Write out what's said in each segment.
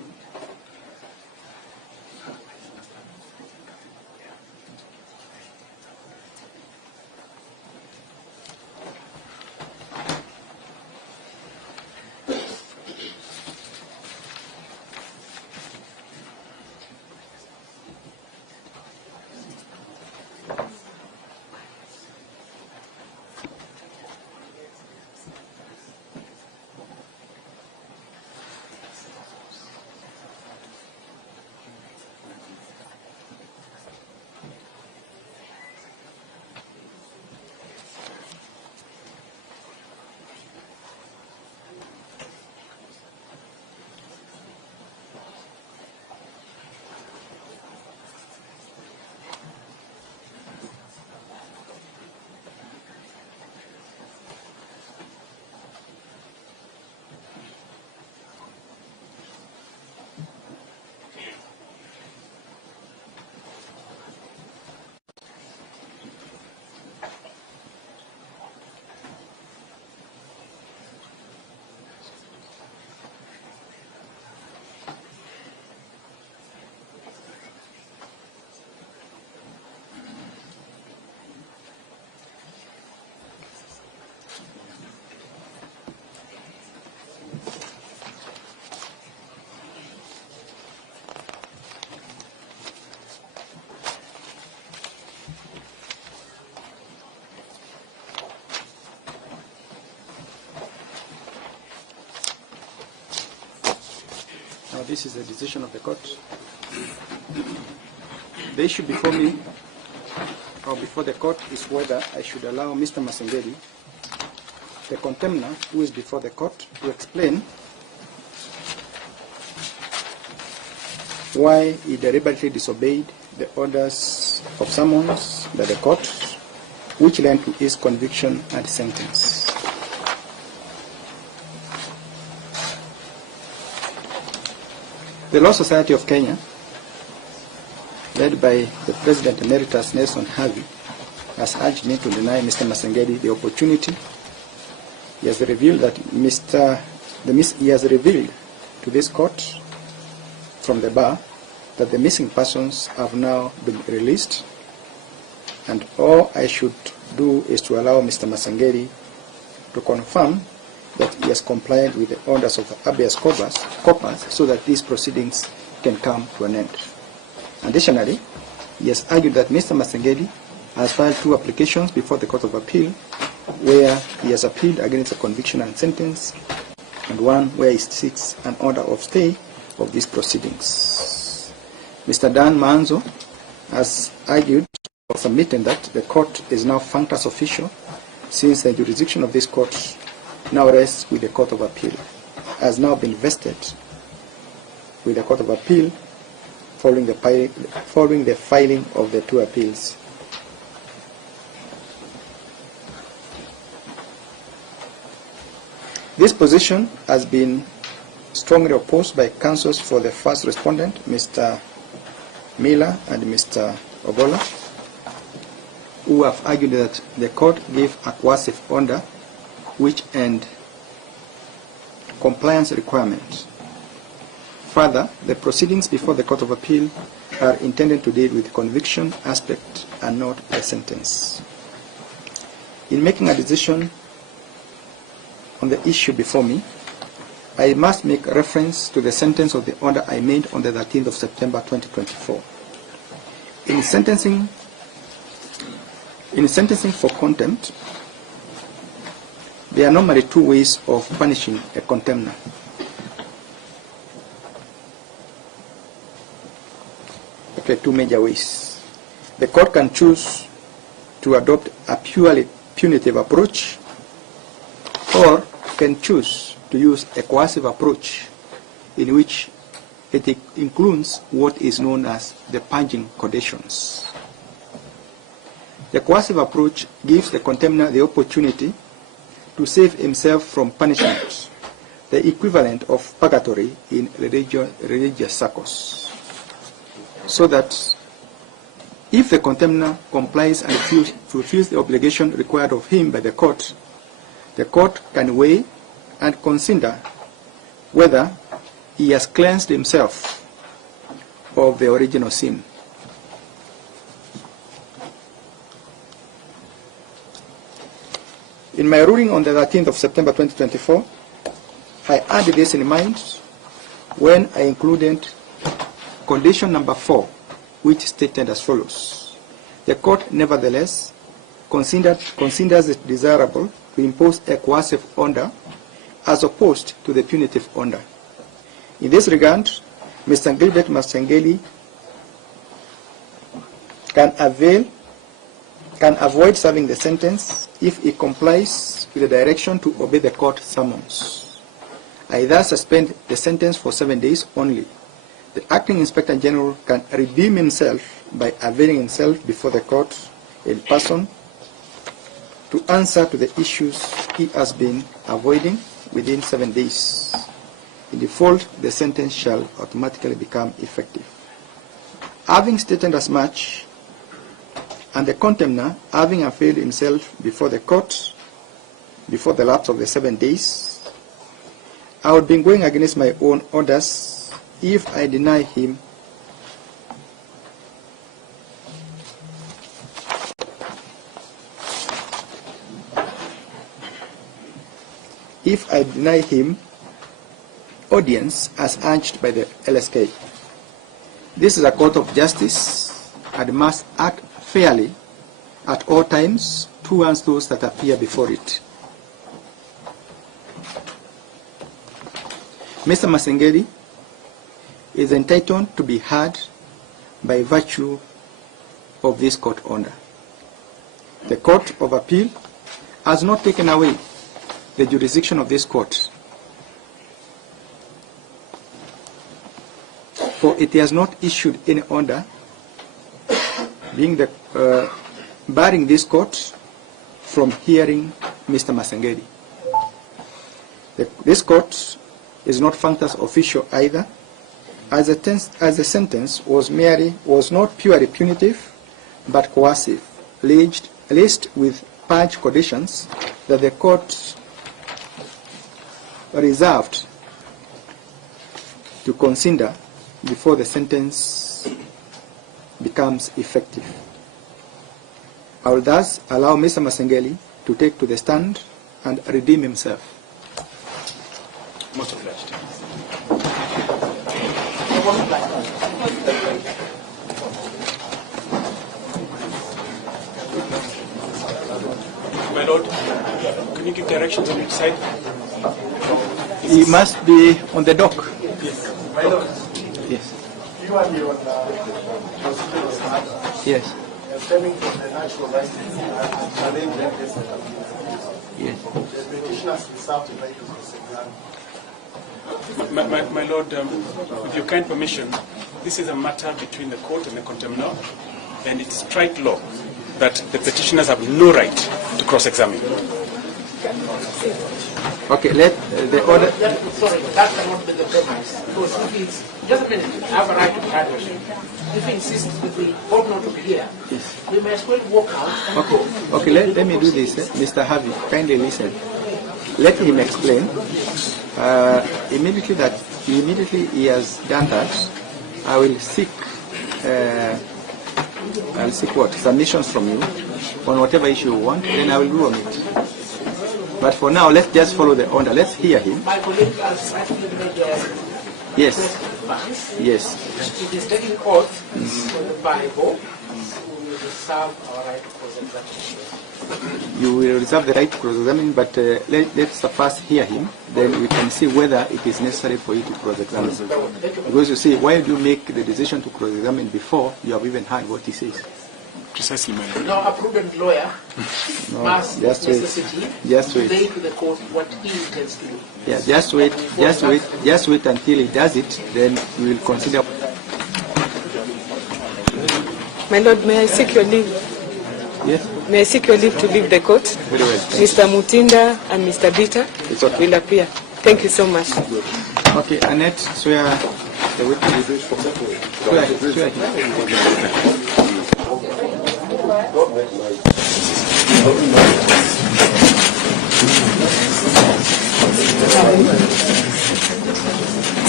Now this is the decision of the court. The issue before me, or before the court, is whether I should allow Mr. Masengeli, the contemner who is before the court, to explain why he deliberately disobeyed the orders of summons by the court, which led to his conviction and sentence. The Law Society of Kenya, led by the President Emeritus Nelson Havi, has urged me to deny Mr. Masengeli the opportunity. He has revealed that he has revealed to this court from the bar that the missing persons have now been released, and all I should do is to allow Mr. Masengeli to confirm that he has complied with the orders of the habeas corpus so that these proceedings can come to an end. Additionally, he has argued that Mr. Masengeli has filed 2 applications before the Court of Appeal where he has appealed against the conviction and sentence, and one where he seeks an order of stay of these proceedings. Mr. Dan Manzo has argued or submitted that the court is now functus official, since the jurisdiction of this court now rests with the Court of Appeal, has now been vested with the Court of Appeal following the filing of the 2 appeals. This position has been strongly opposed by counsels for the first respondent, Mr. Miller and Mr. Ogola, who have argued that the court gave a coercive order which end compliance requirements. Further, the proceedings before the Court of Appeal are intended to deal with the conviction aspect and not a sentence. In making a decision on the issue before me, I must make reference to the sentence of the order I made on the 13th of September 2024. In sentencing for contempt, there are normally 2 ways of punishing a contemner. Okay, 2 major ways. The court can choose to adopt a purely punitive approach, or can choose to use a coercive approach, in which it includes what is known as the purging conditions. The coercive approach gives the contemner the opportunity to save himself from punishment, the equivalent of purgatory in religious circles, so that if the contemner complies and fulfills the obligation required of him by the court can weigh and consider whether he has cleansed himself of the original sin. In my ruling on the 13th of September 2024, I had this in mind when I included condition number 4, which stated as follows. The court nevertheless considers it desirable to impose a coercive order as opposed to the punitive order. In this regard, Mr. Gilbert Masengeli can avoid serving the sentence if he complies with the direction to obey the court summons. I thus suspend the sentence for 7 days only. The acting Inspector General can redeem himself by availing himself before the court in person to answer to the issues he has been avoiding within 7 days. In default, the sentence shall automatically become effective. Having stated as much, and the contemner having availed himself before the court before the lapse of the 7 days, I would be going against my own orders if I deny him audience as urged by the LSK. This is a court of justice and must act fairly at all times towards those that appear before it. Mr. Masengeli is entitled to be heard by virtue of this court order. The Court of Appeal has not taken away the jurisdiction of this court, for it has not issued any order being the barring this court from hearing Mr. Masengeli. This court is not functus official either, as the sentence was not purely punitive, but coercive, laced with purge conditions that the court reserved to consider before the sentence becomes effective. I will thus allow Mr. Masengeli to take to the stand and redeem himself. Most obliged. My lord, can you give directions on which side? He must be on the dock. Yes. My lord. Yes. You and your Yes. stemming from the natural license and challenge them against the Yes. The petitioners reserve the right to cross-examine. My lord, with your kind permission, this is a matter between the court and the contemnor, and it's strike law that the petitioners have no right to cross-examine. Okay, let the order. Sorry, that cannot be the premise. Because if it's just a minute, I have a right to graduation. If he insists that we ought not to be here, we may as well walk out and go. Okay, let me do this. Mr. Harvey, kindly listen. Let him explain. Immediately he has done that, I will seek submissions from you on whatever issue you want, then I will do on it. But for now, let's just follow the order. Let's hear him. My colleague has rightly made Yes. advance. Yes. It is taking oath from the Bible. We will reserve our right to cross-examination. You will reserve the right to cross-examine, but let's first hear him. Then we can see whether it is necessary for you to cross-examine. Because you see, why do you make the decision to cross-examine before you have even heard what he says? Precisely, my lord. Now, a prudent lawyer must just wait. necessity Just wait. convey to the court what he intends to do. Yeah, just wait until he does it, then we will consider. My lord, may I seek your leave? Yes? May I seek your leave to leave the court? Very well. Mr. Mutinda and Mr. Bita It's okay. will appear. Thank you so much. Okay, Annette, swear the witness. Swear.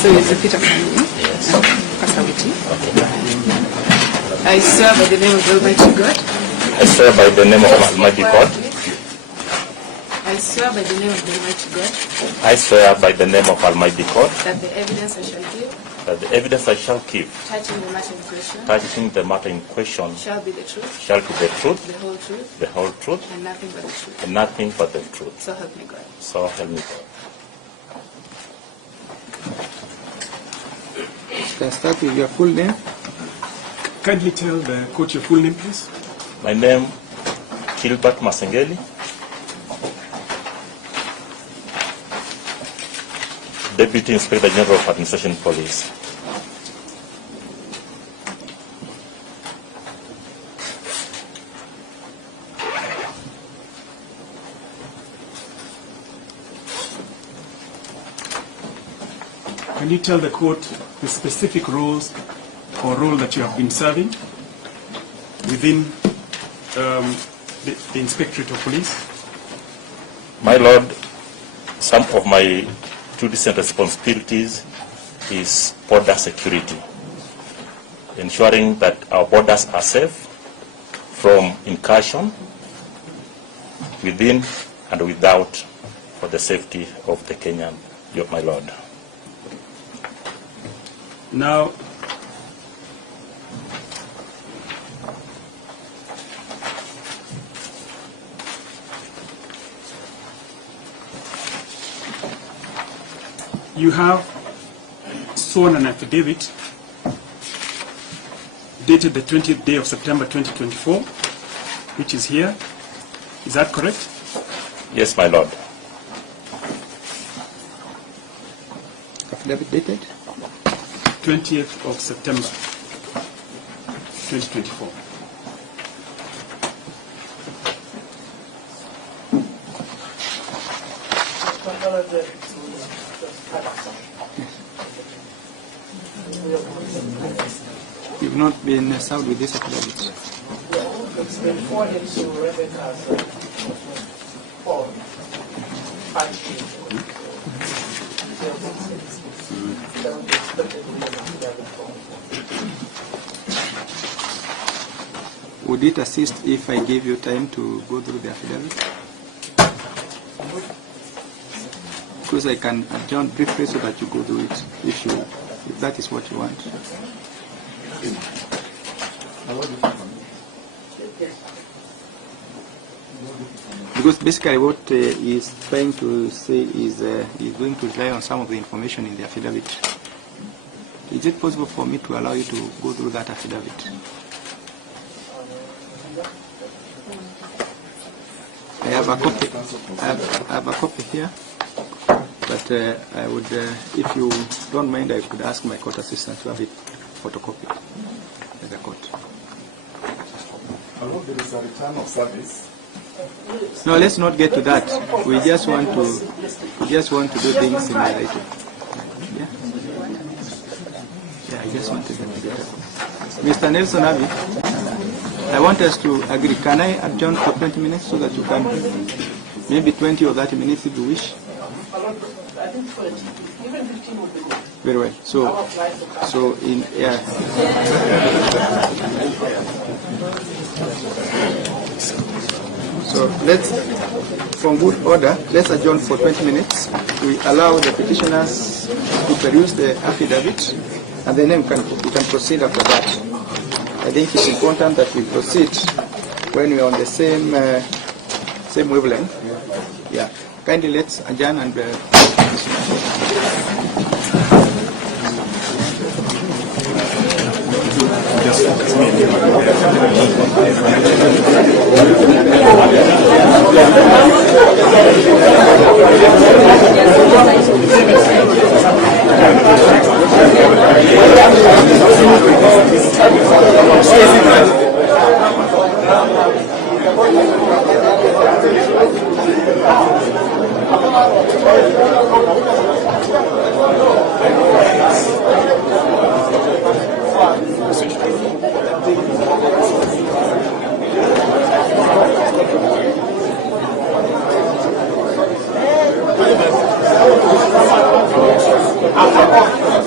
So you repeat after me. Kasawiti. I swear by the name of the Almighty God. I swear by the name of Almighty God. I swear by the name of the Almighty God. I swear by the name of Almighty God. That the evidence I shall give. That the evidence I shall give. Touching the matter in question. Touching the matter in question. Shall be the truth. Shall be the truth. The whole truth. The whole truth. And nothing but the truth. And nothing but the truth. So help me God. So help me God. Can I start with your full name? Kindly tell the court your full name, please. My name, Gilbert Masengeli. Deputy Inspector General of Administration Police. Can you tell the court the specific roles or role that you have been serving within the Inspectorate of Police? My Lord, some of my duties and responsibilities is border security, ensuring that our borders are safe from incursion within and without for the safety of the Kenyan, my Lord. Now, you have sworn an affidavit dated the 20th day of September 2024, which is here. Is that correct? Yes, my Lord. Affidavit dated? 20th of September 2024. You've not been served with this affidavit? It's been forwarded to Rebecca's phone. Would it assist if I gave you time to go through the affidavit? Because I can adjourn briefly so that you go through it, if that is what you want. Because basically what he's trying to say is he's going to rely on some of the information in the affidavit. Is it possible for me to allow you to go through that affidavit? I have a copy. I have a copy here, but I would, if you don't mind, I could ask my court assistant to have it photocopied at the court. There is a return of service. No, let's not get to that. We just want to do things in the right way. Yeah. Yeah, I just wanted them to get it. Mr. Nelson Avi, I want us to agree. Can I adjourn for 20 minutes so that you can, maybe 20 or 30 minutes if you wish? I think 20, even 15 would be good. Very well. So in So let's, from good order, let's adjourn for 20 minutes. We allow the petitioners to produce the affidavit, and then we can proceed after that. I think it's important that we proceed when we are on the same wavelength. Yeah. Kindly let's adjourn and.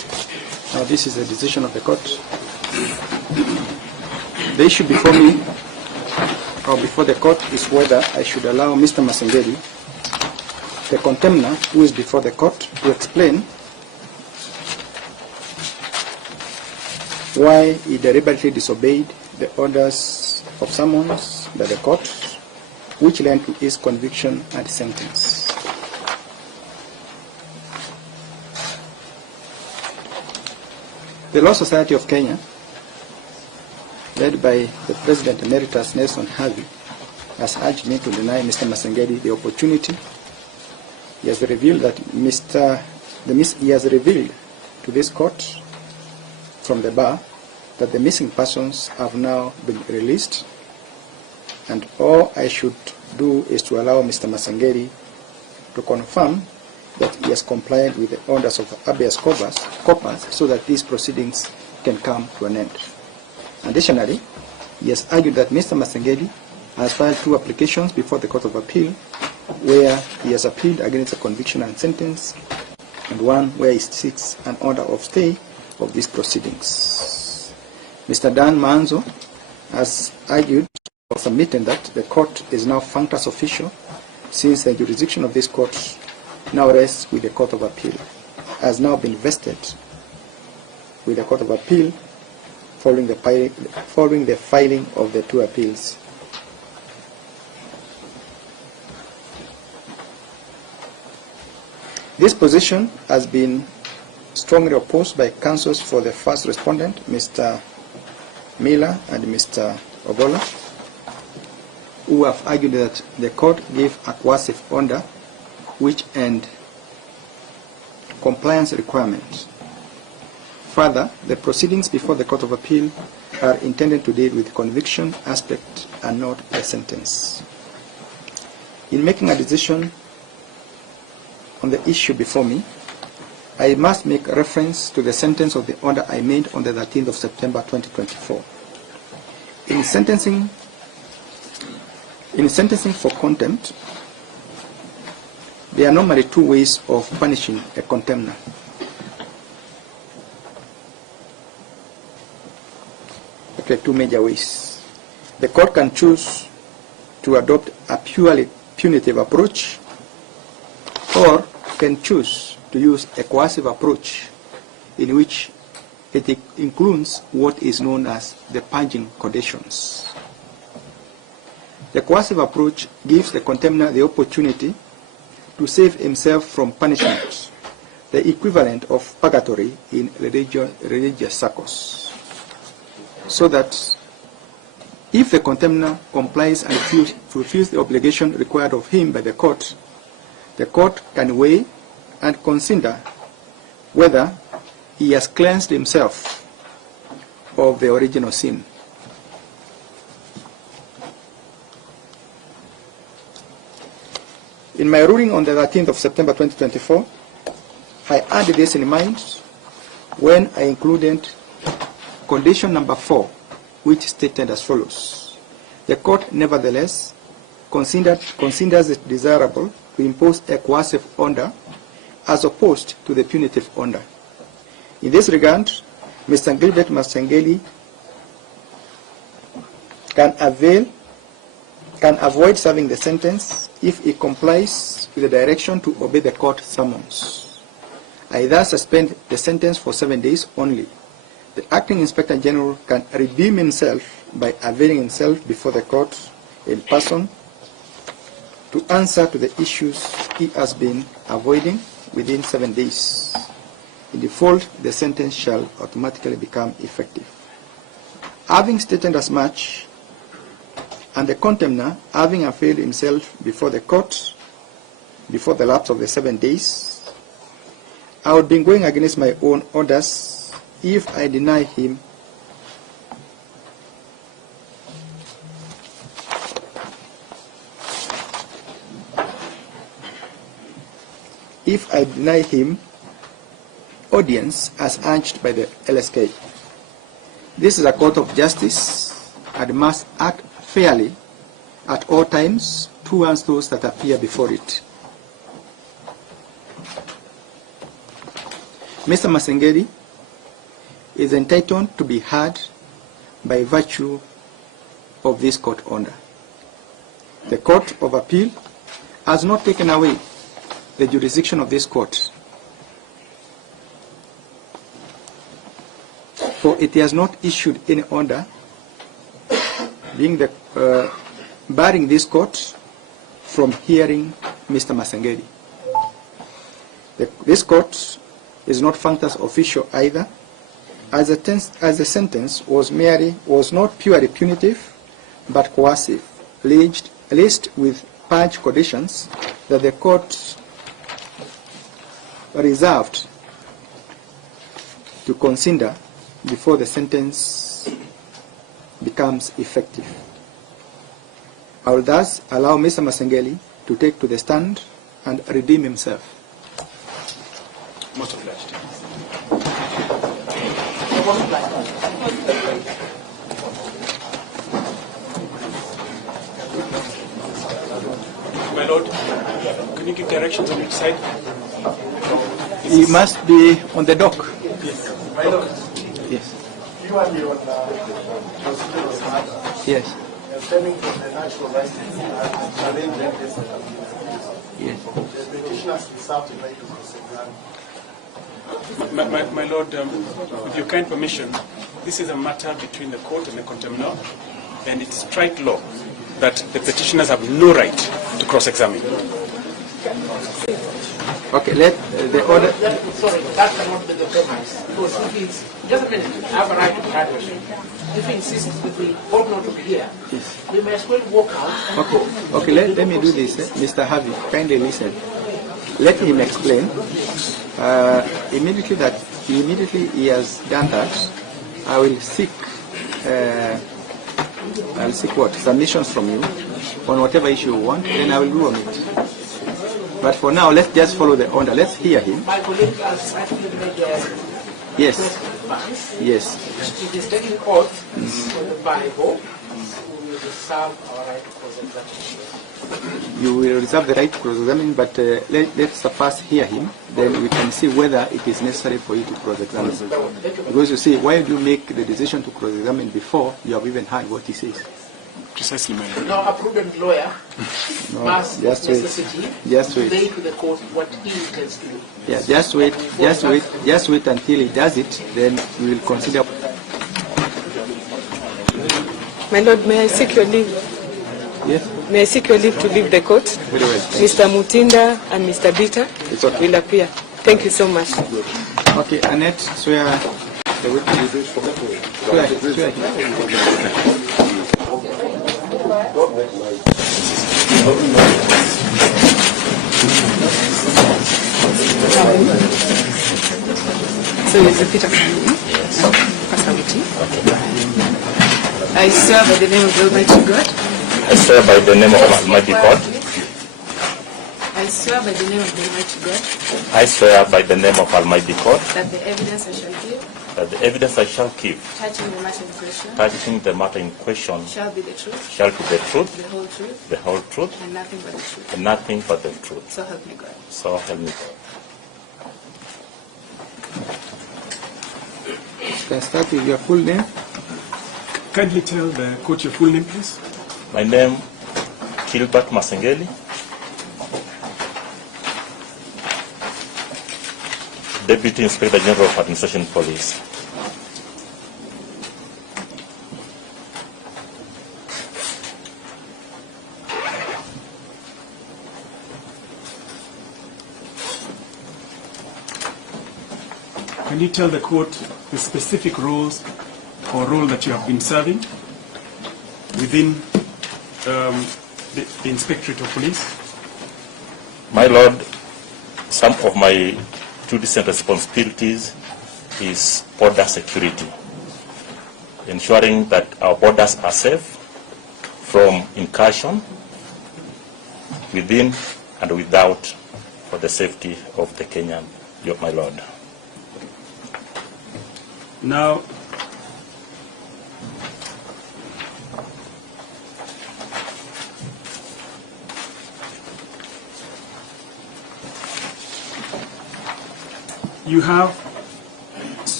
Now this is a decision of the court. The issue before me, or before the court, is whether I should allow Mr. Masengeli, the contemner who is before the court, to explain why he deliberately disobeyed the orders of summons by the court, which led to his conviction and sentence. The Law Society of Kenya, led by the President Emeritus Nelson Havi, has urged me to deny Mr. Masengeli the opportunity. He has revealed that he has revealed to this court from the bar that the missing persons have now been released, and all I should do is to allow Mr. Masengeli to confirm that he has complied with the orders of habeas corpus so that these proceedings can come to an end. Additionally, he has argued that Mr. Masengeli has filed 2 applications before the Court of Appeal where he has appealed against the conviction and sentence, and 1 where he seeks an order of stay of these proceedings. Mr. Dan Manzo has argued or submitted that the court is now functus official, since the jurisdiction of this court now rests with the Court of Appeal, has now been vested with the Court of Appeal following the filing of the 2 appeals. This position has been strongly opposed by counsels for the first respondent, Mr. Miller and Mr. Ogola, who have argued that the court gave a coercive order which end compliance requirements. Further, the proceedings before the Court of Appeal are intended to deal with the conviction aspect and not the sentence. In making a decision on the issue before me, I must make reference to the sentence of the order I made on the 13th of September 2024. In sentencing for contempt, there are normally 2 ways of punishing a contemner. Okay, 2 major ways. The court can choose to adopt a purely punitive approach, or can choose to use a coercive approach in which it includes what is known as the purging conditions. The coercive approach gives the contemner the opportunity to save himself from punishment, the equivalent of purgatory in religious circles, so that if the contemner complies and fulfills the obligation required of him by the court can weigh and consider whether he has cleansed himself of the original sin. In my ruling on the 13th of September 2024, I had this in mind when I included condition number 4, which stated as follows: the court nevertheless considers it desirable to impose a coercive order as opposed to the punitive order. In this regard, Mr. Gilbert Masengeli can avoid serving the sentence if he complies with the direction to obey the court summons. I thus suspend the sentence for 7 days only. The acting Inspector General can redeem himself by availing himself before the court in person to answer to the issues he has been avoiding within 7 days. In default, the sentence shall automatically become effective. Having stated as much, and the contemner having availed himself before the court before the lapse of the 7 days, I would be going against my own orders if I deny him audience as urged by the LSK. This is a court of justice and must act fairly at all times towards those that appear before it. Mr. Masengeli is entitled to be heard by virtue of this court order. The Court of Appeal has not taken away the jurisdiction of this court, for it has not issued any order being barring this court from hearing Mr. Masengeli. This court is not functus official either, as the sentence was not purely punitive, but coercive, laced with purge conditions that the court reserved to consider before the sentence becomes effective. I will thus allow Mr. Masengeli to take to the stand and redeem himself. Most obliged. My lord, can you give directions on which side? He must be on the dock. Yes. My lord, Yes. you and your proceedings matter. Yes. Stemming from the natural license and challenge this. Yes. The petitioners deserve the right to cross-examine. My lord, with your kind permission, this is a matter between the court and the contemnor, and it is strike law that the petitioners have no right to cross-examine. Okay, let the order. Sorry, that cannot be the premise. Because if he's, just a minute, I have a right to graduation. If he insists that we ought not to be here, we may as well walk out. Okay, let me do this. Mr. Harvey, kindly listen. Let him explain. Immediately he has done that, I will seek what? Submissions from you on whatever issue you want, then I will do on it. But for now, let's just follow the order. Let's hear him. My colleague has actually made Yes. advance. Yes. It is taking oath from the Bible. We will reserve our right to cross-examine. You will reserve the right to cross-examine, but let's first hear him. Then we can see whether it is necessary for you to cross-examine. Because you see, why do you make the decision to cross-examine before you have even heard what he says? Precisely, my lord. Now, a prudent lawyer No, must just wait. necessity Just wait. convey to the court what he intends to do. Yeah, just wait until he does it, then we will consider. My lord, may I seek your leave? Yes, May I seek your leave to leave the court? very well. Mr. Mutinda and Mr. Bita It's okay. will appear. Thank you so much. Okay, Annette, swear. Swear. So you repeat after me. Pastor Muti. I swear by the name of the Almighty God. I swear by the name of Almighty God. I swear by the name of the Almighty God I swear by the name of Almighty God that the evidence I shall give that the evidence I shall give touching the matter in question touching the matter in question shall be the truth, shall be the truth, the whole truth, the whole truth, and nothing but the truth. and nothing but the truth. So help me God. So help me God. Can I start with your full name? Kindly tell the court your full name, please. My name, Gilbert Masengeli, Deputy Inspector General of Administration Police. Can you tell the court the specific roles or role that you have been serving within the Inspectorate of Police? My Lord, some of my duties and responsibilities is border security, ensuring that our borders are safe from incursion within and without for the safety of the Kenyan, my Lord. Now, you have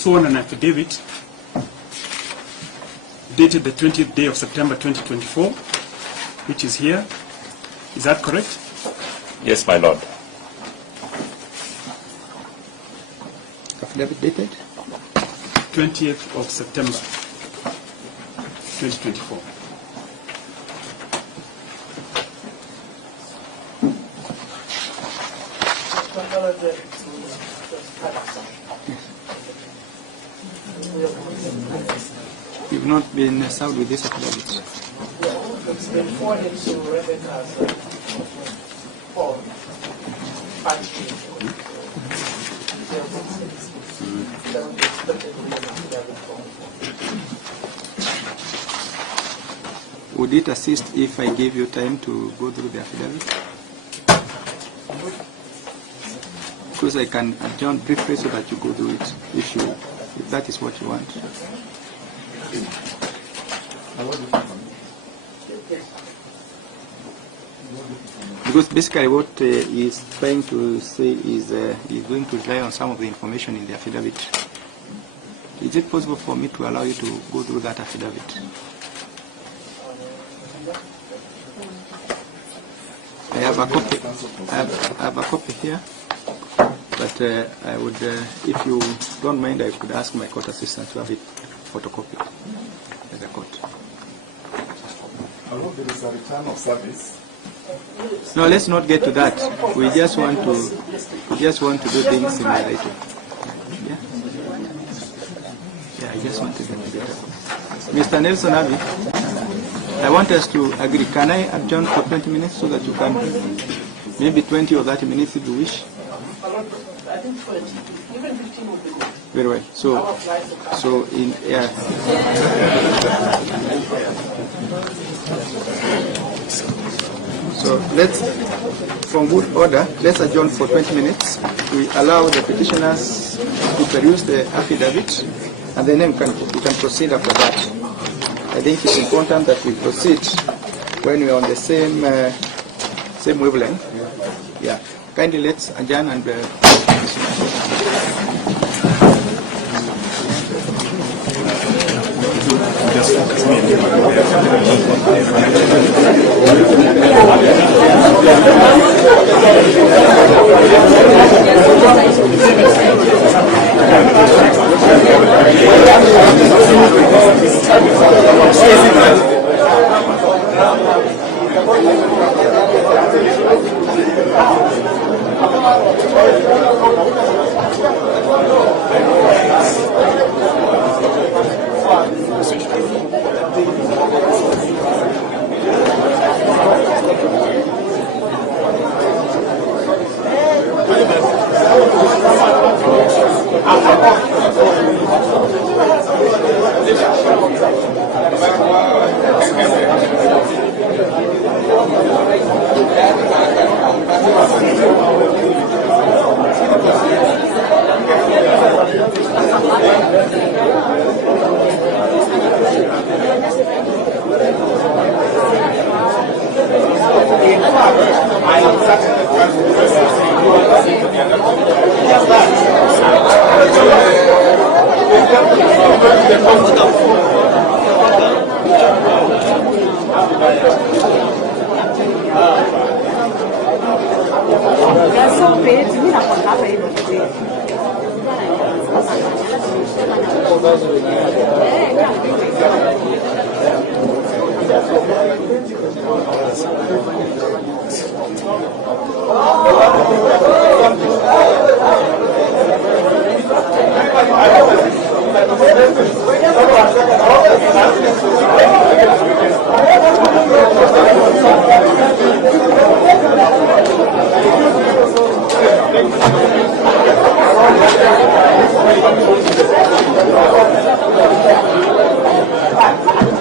sworn an affidavit dated the 20th day of September 2024, which is here. Is that correct? Yes, my lord. Affidavit dated? 20th of September 2024. You've not been served with this affidavit? It's been forwarded to Rebecca's form. Would it assist if I give you time to go through the affidavit? Because I can adjourn briefly so that you go through it, if that is what you want. Because basically what he's trying to say is he's going to rely on some of the information in the affidavit. Is it possible for me to allow you to go through that affidavit? I have a copy. I have a copy here, but I would, if you don't mind, I could ask my court assistant to have it photocopied at the court. I hope there is a return of service. No, let's not get to that. We just want to do things in the right way. Yeah. Yeah, I just want to get together. Mr. Nelson Abbey, I want us to agree. Can I adjourn for 20 minutes so that you can, maybe 20 or 30 minutes if you wish? I think 20, even 15 would be good. Very well. So in So let's, from good order, let's adjourn for 20 minutes. We allow the petitioners to produce the affidavit, and then we can proceed after that. I think it's important that we proceed when we are on the same wavelength. Yeah. Kindly let's adjourn and.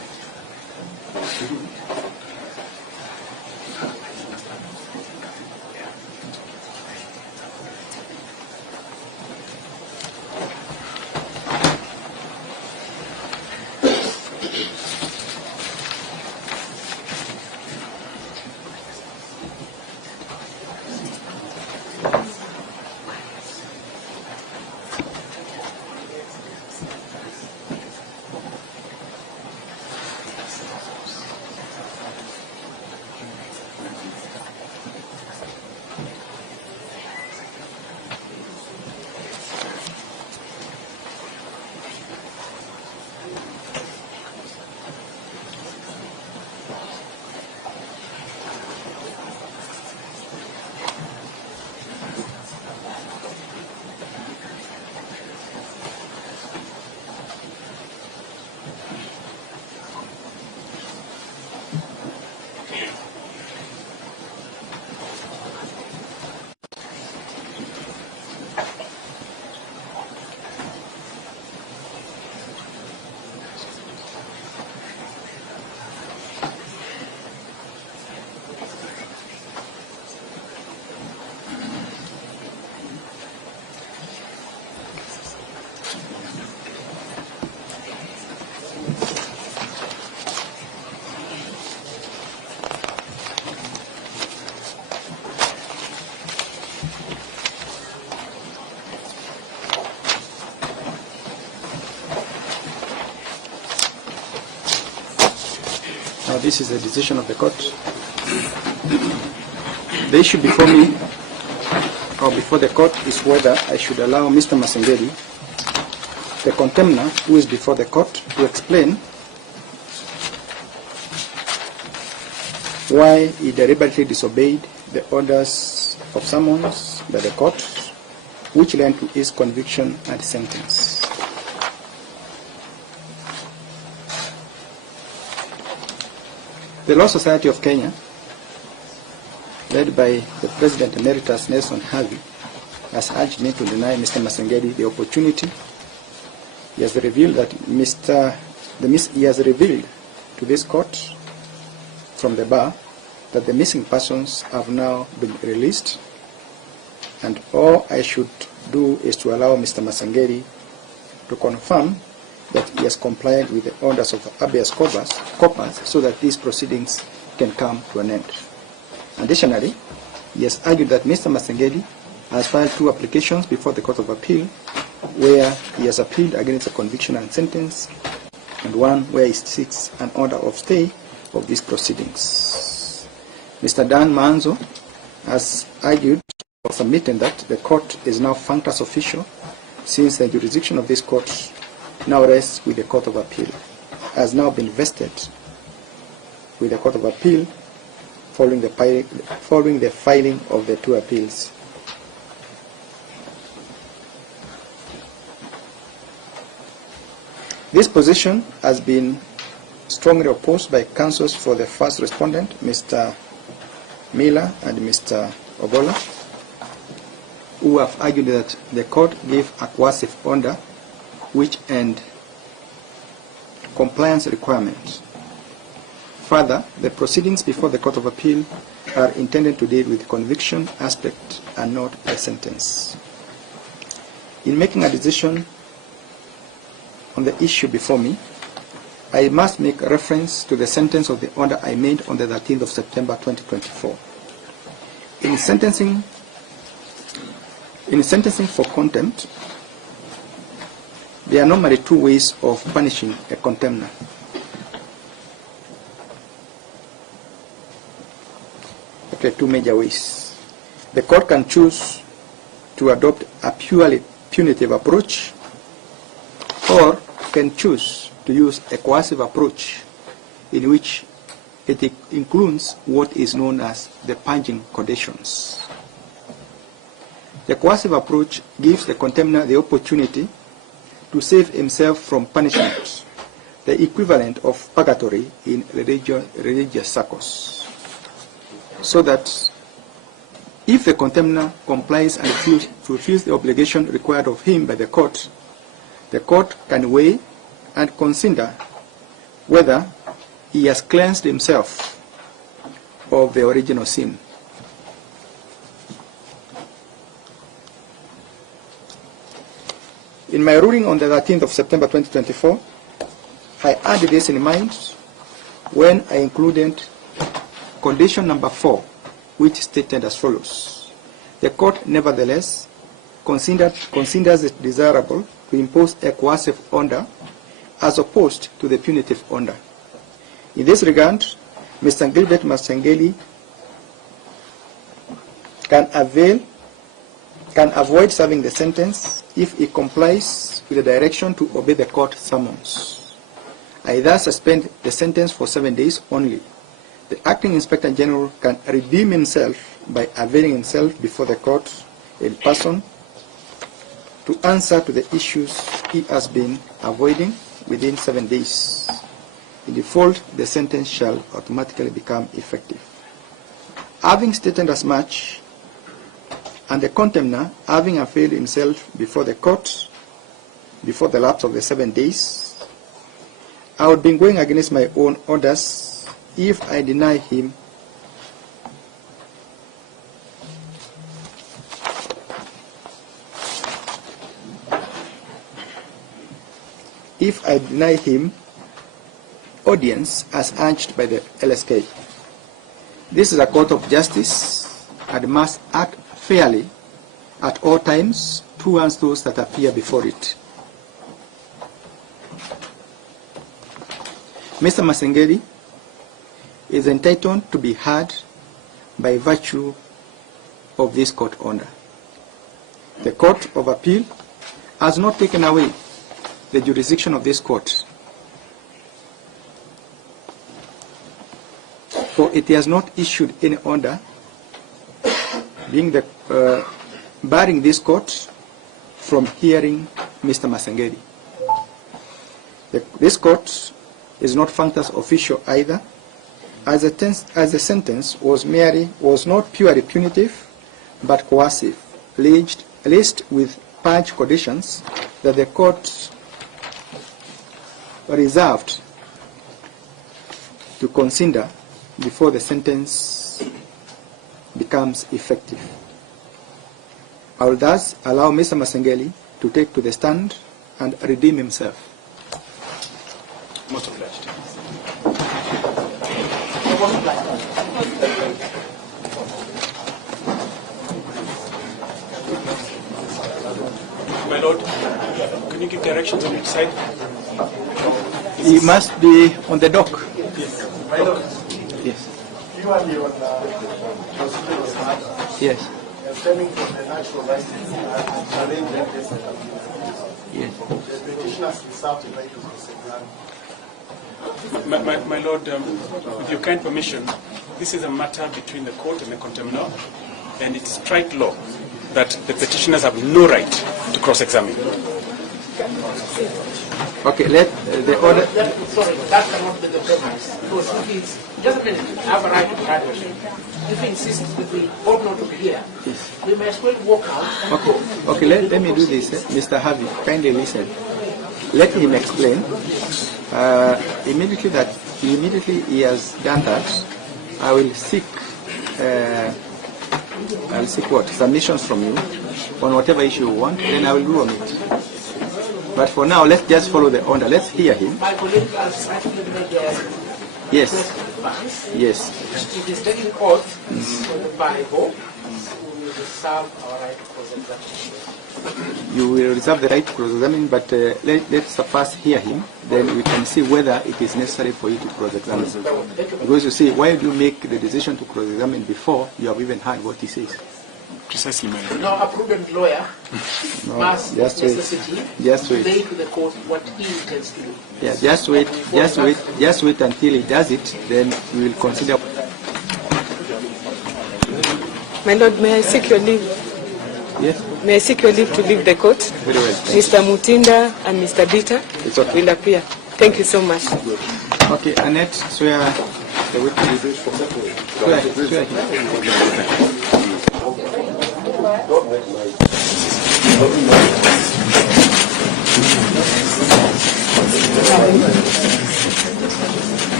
Now this is a decision of the court. The issue before me, or before the court, is whether I should allow Mr. Masengeli, the contemner who is before the court, to explain why he deliberately disobeyed the orders of summons by the court, which led to his conviction and sentence. The Law Society of Kenya, led by the President Emeritus Nelson Havi, has urged me to deny Mr. Masengeli the opportunity. He has revealed that he has revealed to this court from the bar that the missing persons have now been released, and all I should do is to allow Mr. Masengeli to confirm that he has complied with the orders of habeas corpus so that these proceedings can come to an end. Additionally, he has argued that Mr. Masengeli has filed 2 applications before the Court of Appeal where he has appealed against the conviction and sentence, and one where he seeks an order of stay of these proceedings. Mr. Dan Manzo has argued or submitted that the court is now functus official, since the jurisdiction of this court now rests with the Court of Appeal, has now been vested with the Court of Appeal following the filing of the 2 appeals. This position has been strongly opposed by counsels for the first respondent, Mr. Miller and Mr. Ogola, who have argued that the court gave a coercive order which end compliance requirements. Further, the proceedings before the Court of Appeal are intended to deal with the conviction aspect and not the sentence. In making a decision on the issue before me, I must make reference to the sentence of the order I made on the 13th of September 2024. In sentencing for contempt, there are normally 2 ways of punishing a contemner. Okay, 2 major ways. The court can choose to adopt a purely punitive approach, or can choose to use a coercive approach in which it includes what is known as the purging conditions. The coercive approach gives the contemner the opportunity to save himself from punishment, the equivalent of purgatory in religious circles, so that if the contemner complies and fulfills the obligation required of him by the court can weigh and consider whether he has cleansed himself of the original sin. In my ruling on the 13th of September 2024, I had this in mind when I included condition number 4, which stated as follows. The court nevertheless considers it desirable to impose a coercive order as opposed to the punitive order. In this regard, Mr. Gilbert Masengeli can avoid serving the sentence if he complies with the direction to obey the court summons. I thus suspend the sentence for 7 days only. The acting Inspector General can redeem himself by availing himself before the court in person to answer to the issues he has been avoiding within 7 days. In default, the sentence shall automatically become effective. Having stated as much, and the contemner having availed himself before the court before the lapse of the 7 days, I would be going against my own orders if I deny him audience as urged by the LSK. This is a court of justice and must act fairly at all times towards those that appear before it. Mr. Masengeli is entitled to be heard by virtue of this court order. The Court of Appeal has not taken away the jurisdiction of this court, for it has not issued any order being the barring this court from hearing Mr. Masengeli. This court is not functus official either, as the sentence was not purely punitive but coercive, laced with purge conditions that the court reserved to consider before the sentence becomes effective. I will thus allow Mr. Masengeli to take to the stand and redeem himself. Most obliged. My lord, can you give directions on which side? He must be on the dock. Yes. My lord, Yes. you are the procedural side. Yes. Stemming from the natural license and challenge the case. Yes. The petitioners reserve the right to cross-examine. My lord, with your kind permission, this is a matter between the court and the contemnor, and it is strike law that the petitioners have no right to cross-examine. Okay, let the order. Sorry, that cannot be the premise. Because if it's, just a minute, I have a right to graduation. If he insists that we ought not to be here, we may as well walk out and go. Okay, let me do this. Mr. Harvey, kindly listen. Let him explain. Immediately he has done that, I will seek submissions from you on whatever issue you want, then I will rule on it. But for now, let's just follow the order. Let's hear him. My colleague has actually made a Yes. advance. Yes. It is taking oath on the Bible. We will reserve our right to cross-examine. You will reserve the right to cross-examine, but let's first hear him. Then we can see whether it is necessary for you to cross-examine. Because you see, why do you make the decision to cross-examine before you have even heard what he says? Precisely, my lord. Now, a prudent lawyer must just wait. necessity Just wait. convey to the court what he intends to do. Yeah, just wait until he does it, then we will consider. My lord, may I seek your leave? Yes, May I seek your leave to leave the court? very well. Mr. Mutinda and Mr. Dita It's okay. will appear. Thank you so much. Okay, Annette, swear the witness. Swear here.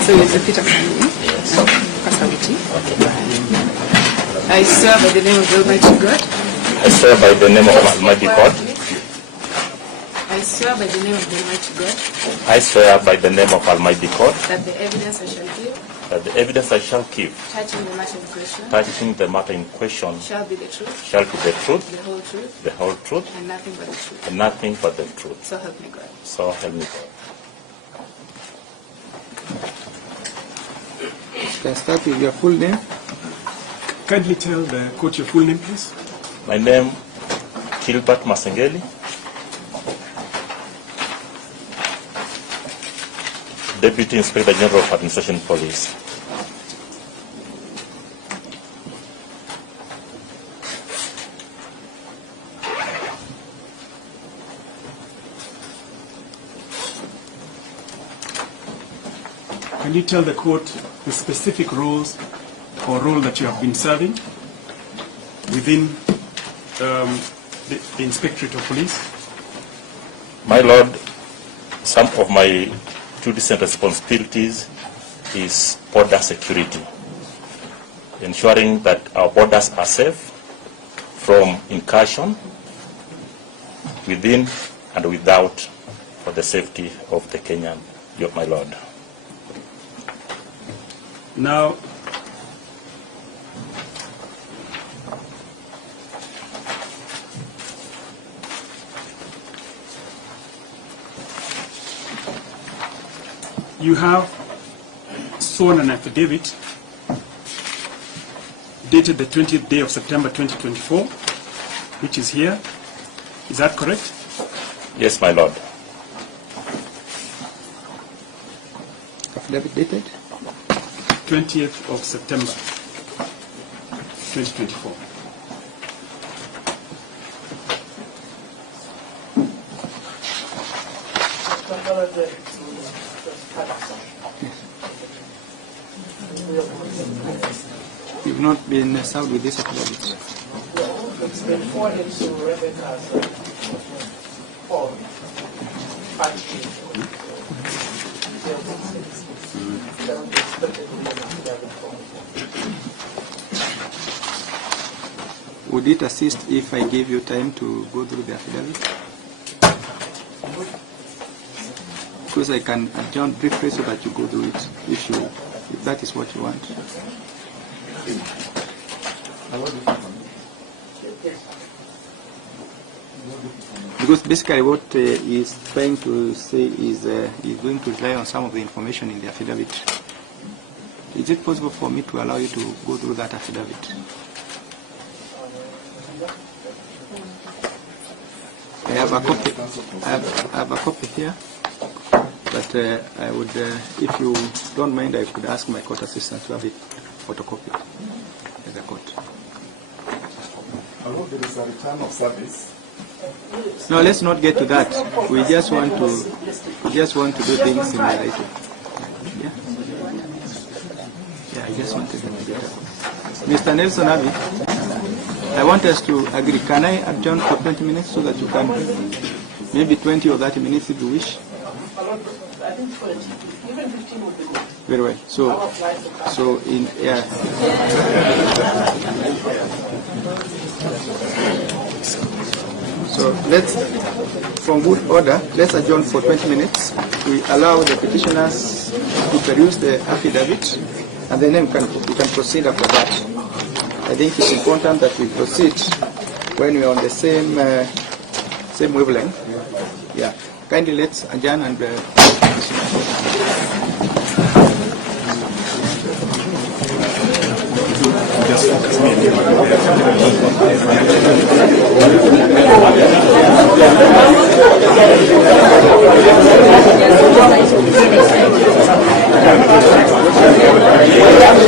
So you repeat after me. I swear by the name of the Almighty God. I swear by the name of Almighty God. I swear by the name of the Almighty God. I swear by the name of Almighty God That the evidence I shall give. that the evidence I shall give Touching the matter in question. touching the matter in question Shall be the truth. shall be the truth, The whole truth. the whole truth, And nothing but the truth. and nothing but the truth. So help me God. So help me God. Can I start with your full name? Kindly tell the court your full name, please. My name, Gilbert Masengeli, Deputy Inspector General of Administration Police. Can you tell the court the specific roles or role that you have been serving within the Inspectorate of Police? My Lord, some of my duties and responsibilities is border security, ensuring that our borders are safe from incursion within and without for the safety of the Kenyan, my Lord. Now, you have sworn an affidavit dated the 20th day of September 2024, which is here. Is that correct? Yes, my Lord. Affidavit dated? 20th of September 2024. You've not been served with this affidavit. It's been forwarded to Rebecca's phone. Would it assist if I gave you time to go through the affidavit? Because I can adjourn briefly so that you go through it, if that is what you want. Because basically what he's trying to say is he's going to rely on some of the information in the affidavit. Is it possible for me to allow you to go through that affidavit? I have a copy. I have a copy here, but I would, if you don't mind, I could ask my court assistant to have it photocopied at the court. Hello, there is a return of service. No, let's not get to that. We just want to do things in the right way. Yeah. Yeah, I just wanted to get that. Mr. Nelson Abbey, I want us to agree. Can I adjourn for 20 minutes so that you can, maybe 20 or 30 minutes if you wish? I think 20. Even 15 would be good. Very well. So in yeah. So let's, from good order, let's adjourn for 20 minutes. We allow the petitioners to peruse the affidavit, and then we can proceed after that. I think it's important that we proceed when we are on the same wavelength. Yeah. Kindly let's adjourn and